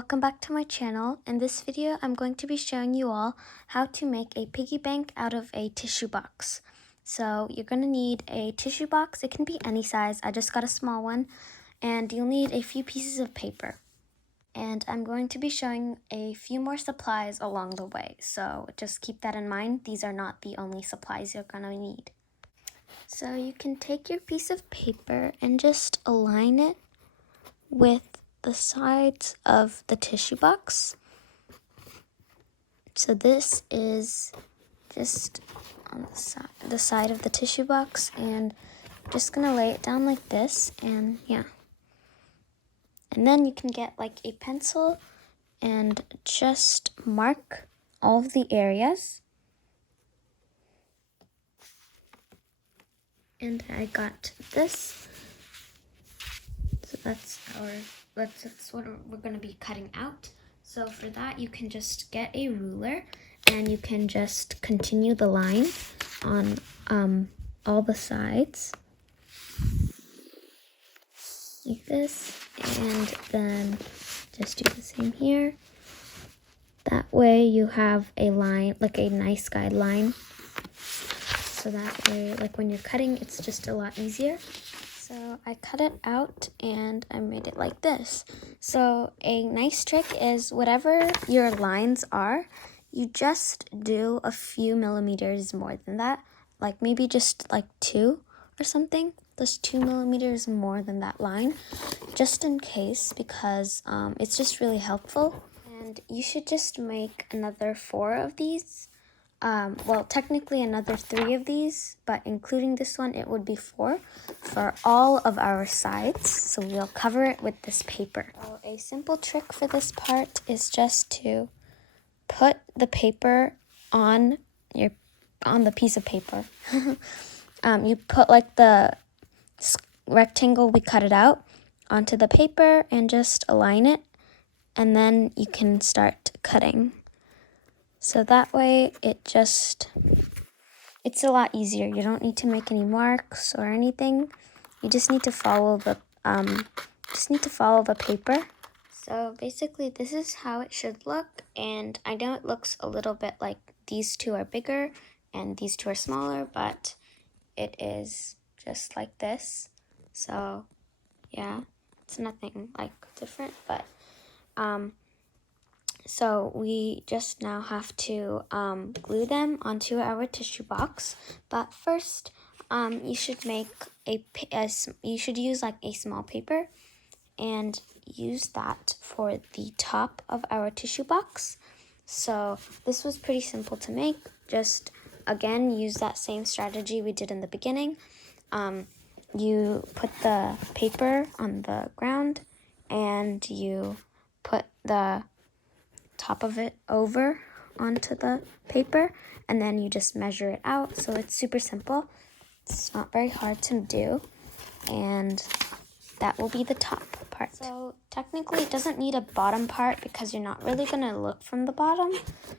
welcome back to my channel. In this video, I'm going to be showing you all how to make a piggy bank out of a tissue box. So you're going to need a tissue box. It can be any size. I just got a small one. And you'll need a few pieces of paper. And I'm going to be showing a few more supplies along the way. So just keep that in mind. These are not the only supplies you're going to need. So you can take your piece of paper and just align it with the sides of the tissue box. So this is just on the side of the tissue box, and just gonna lay it down like this, and yeah. And then you can get like a pencil and just mark all of the areas. And I got this. So that's what we're going to be cutting out. So for that, you can just get a ruler and you can just continue the line on all the sides like this, and then just do the same here. That way you have a line, like a nice guideline. So that way, like when you're cutting, it's just a lot easier. So I cut it out and I made it like this. So a nice trick is whatever your lines are, you just do a few millimeters more than that. Like maybe just like 2 or something. Just 2 millimeters more than that line, just in case, because it's just really helpful. And you should just make another 4 of these. Well, technically another 3 of these, but including this one, it would be 4 for all of our sides. So we'll cover it with this paper. So a simple trick for this part is just to put the paper on the piece of paper. You put like the rectangle we cut it out onto the paper and just align it, and then you can start cutting. So that way it's a lot easier. You don't need to make any marks or anything. You just need to follow the paper. So basically this is how it should look, and I know it looks a little bit like these two are bigger and these two are smaller, but it is just like this. So yeah, it's nothing like different, but so we just now have to glue them onto our tissue box. But first, you should use like a small paper and use that for the top of our tissue box. So this was pretty simple to make. Just again, use that same strategy we did in the beginning. You put the paper on the ground and you put the top of it over onto the paper, and then you just measure it out. So it's super simple. It's not very hard to do, and that will be the top part. So technically it doesn't need a bottom part because you're not really going to look from the bottom,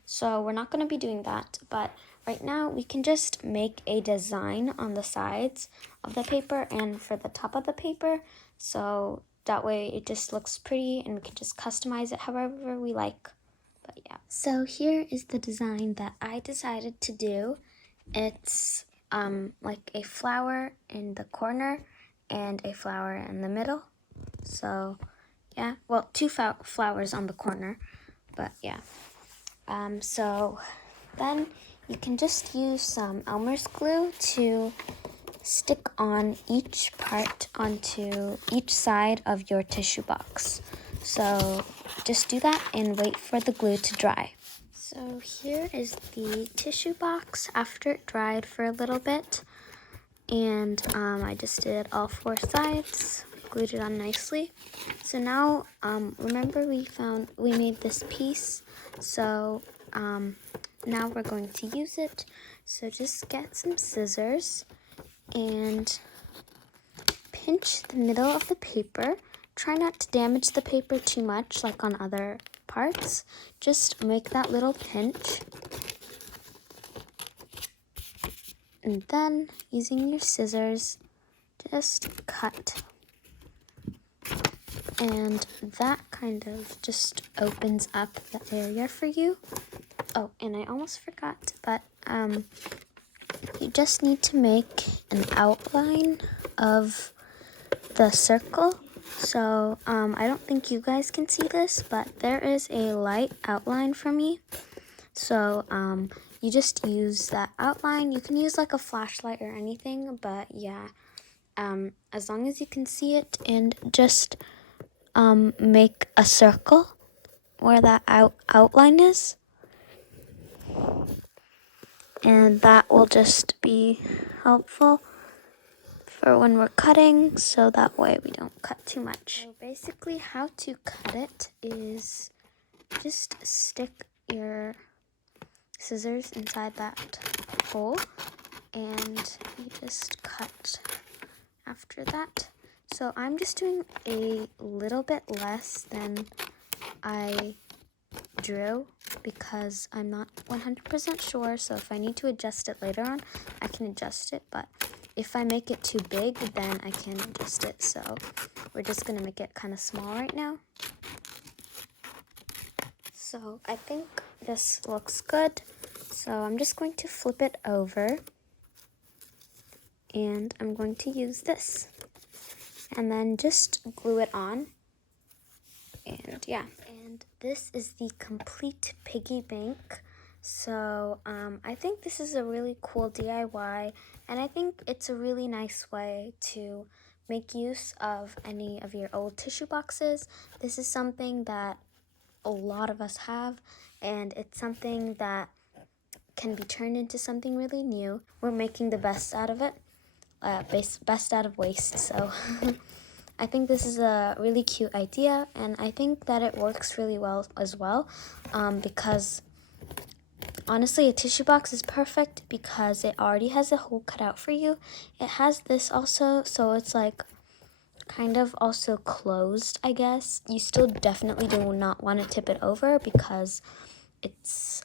so we're not going to be doing that. But right now we can just make a design on the sides of the paper and for the top of the paper, so that way it just looks pretty and we can just customize it however we like. But yeah, so here is the design that I decided to do. It's like a flower in the corner and a flower in the middle. So yeah, well, 2 flowers on the corner, but yeah. So then you can just use some Elmer's glue to stick on each part onto each side of your tissue box. So just do that and wait for the glue to dry. So here is the tissue box after it dried for a little bit. And I just did all 4 sides, glued it on nicely. So now, remember we made this piece. So now we're going to use it. So just get some scissors and pinch the middle of the paper. Try not to damage the paper too much like on other parts. Just make that little pinch. And then, using your scissors, just cut. And that kind of just opens up the area for you. Oh, and I almost forgot, but you just need to make an outline of the circle. So I don't think you guys can see this, but there is a light outline for me. So you just use that outline. You can use like a flashlight or anything, but yeah, as long as you can see it, and just make a circle where that outline is. And that will just be helpful for when we're cutting, so that way we don't cut too much. So basically how to cut it is just stick your scissors inside that hole and you just cut after that. So I'm just doing a little bit less than I drew because I'm not 100% sure, so if I need to adjust it later on, I can adjust it, but if I make it too big, then I can adjust it. So we're just gonna make it kind of small right now. So I think this looks good. So I'm just going to flip it over and I'm going to use this and then just glue it on. And yeah, and this is the complete piggy bank. So I think this is a really cool DIY, and I think it's a really nice way to make use of any of your old tissue boxes. This is something that a lot of us have, and it's something that can be turned into something really new. We're making the best out of it, best out of waste, so I think this is a really cute idea, and I think that it works really well as well, because honestly a tissue box is perfect because it already has a hole cut out for you. It has this also, so it's like kind of also closed, I guess. You still definitely do not want to tip it over because it's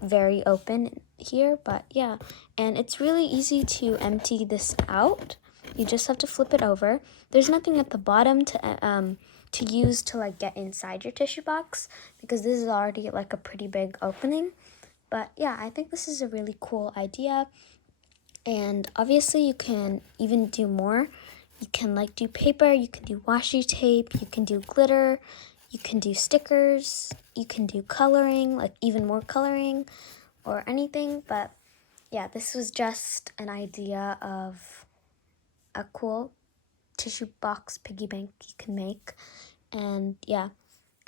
very open here, but yeah, and it's really easy to empty this out. You just have to flip it over. There's nothing at the bottom to use to like get inside your tissue box because this is already like a pretty big opening. But yeah, I think this is a really cool idea, and obviously you can even do more. You can like do paper, you can do washi tape, you can do glitter, you can do stickers, you can do coloring, like even more coloring or anything. But yeah, this was just an idea of a cool tissue box piggy bank you can make. And yeah,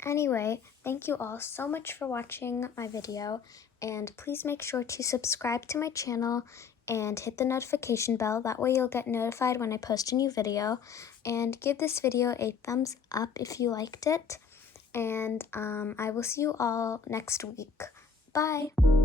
anyway, thank you all so much for watching my video, and please make sure to subscribe to my channel and hit the notification bell. That way you'll get notified when I post a new video, and give this video a thumbs up if you liked it, and I will see you all next week. Bye!